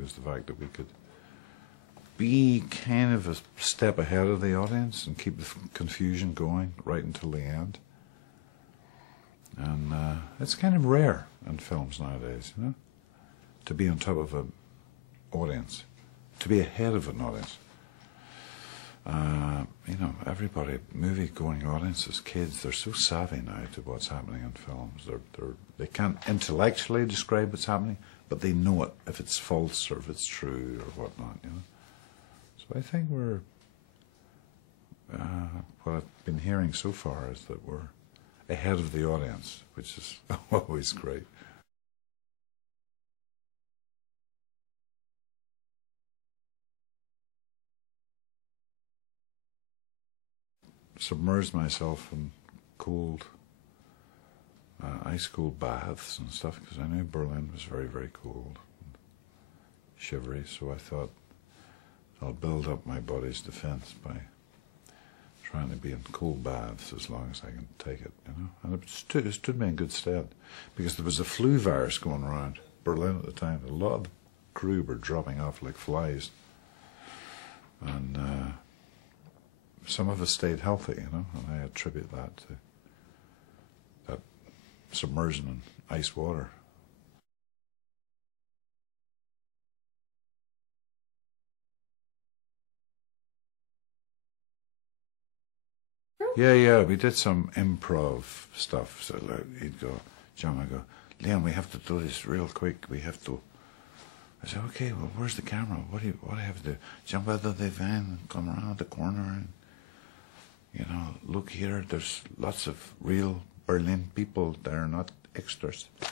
was the fact that we could be kind of a step ahead of the audience and keep the confusion going right until the end. And it's kind of rare in films nowadays, you know, to be on top of an audience, to be ahead of an audience. You know, everybody, movie-going audiences, kids, they're so savvy now to what's happening in films. They can't intellectually describe what's happening, but they know it, if it's false or if it's true or whatnot, you know. So I think we're, what I've been hearing so far is that we're ahead of the audience, which is always great. Submerged myself in cold, ice-cold baths and stuff, because I knew Berlin was very, very cold and shivery, so I thought I'll build up my body's defense by trying to be in cold baths as long as I can take it, you know. And it stood me in good stead, because there was a flu virus going around Berlin at the time. A lot of the crew were dropping off like flies, and some of us stayed healthy, you know, and I attribute that to that submersion in ice water. Yeah, we did some improv stuff. So he'd go, John would go, Leon, we have to do this real quick. We have to. I said, okay, well, where's the camera? What do I have to do? Jump out of the van and come around the corner and, you know, look here, there's lots of real Berlin people there, not extras. I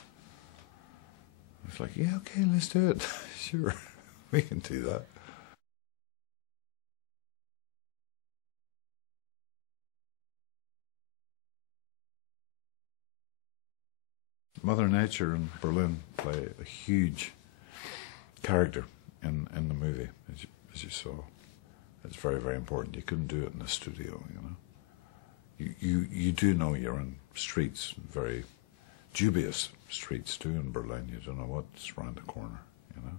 was like, yeah, okay, let's do it. Sure, we can do that. Mother Nature in Berlin play a huge character in the movie, as you saw. It's very, very important. You couldn't do it in the studio, you know. You do know you're in streets, very dubious streets too in Berlin. You don't know what's around the corner, you know.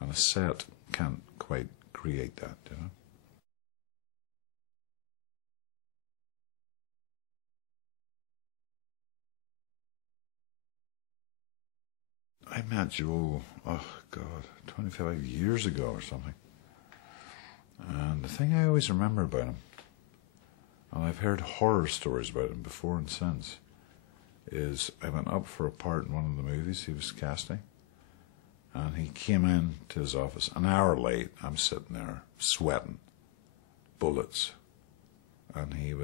And a set can't quite create that, you know. I met Joel, oh God, 25 years ago or something. And the thing I always remember about him, and I've heard horror stories about him before and since, is I went up for a part in one of the movies he was casting, and he came in to his office an hour late. I'm sitting there sweating bullets, and he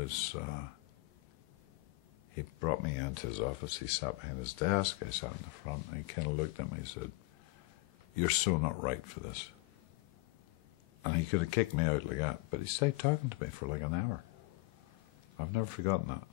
brought me into his office. He sat behind his desk. I sat in the front, and he kind of looked at me and said, "You're so not right for this." And he could have kicked me out like that, but he stayed talking to me for like an hour. I've never forgotten that.